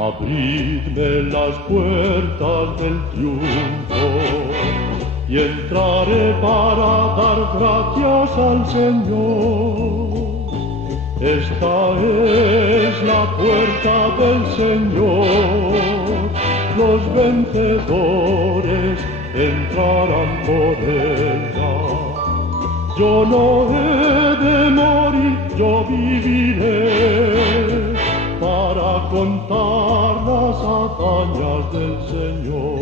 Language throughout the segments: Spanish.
Abridme las puertas del triunfo y entraré para dar gracias al Señor. Esta es la puerta del Señor, los vencedores entrarán por ella. Yo no he de morir, yo viviré para contar las hazañas del Señor.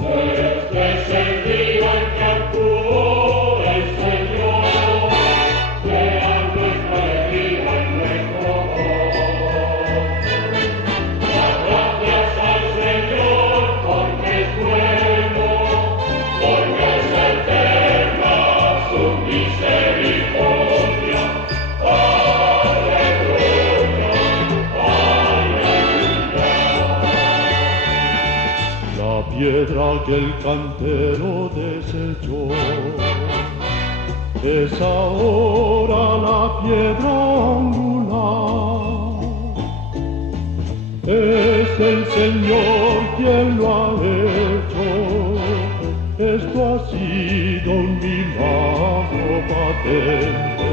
Este es el día en que actuó el Señor, sea nuestra alegría y nuestro gozo. Las gracias al Señor porque es bueno, porque es eterna su misericordia. La piedra que el cantero desechó es ahora la piedra angular. Es el Señor quien lo ha hecho, esto ha sido un milagro patente.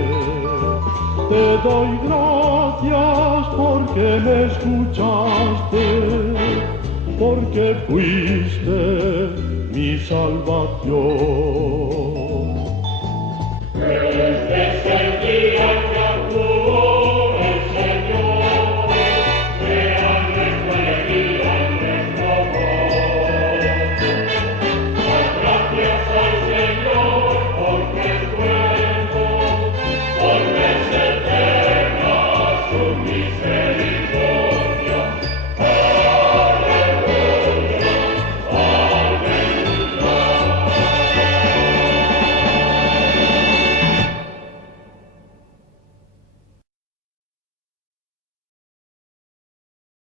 Te doy gracias porque me escuchaste, porque fuiste mi salvación.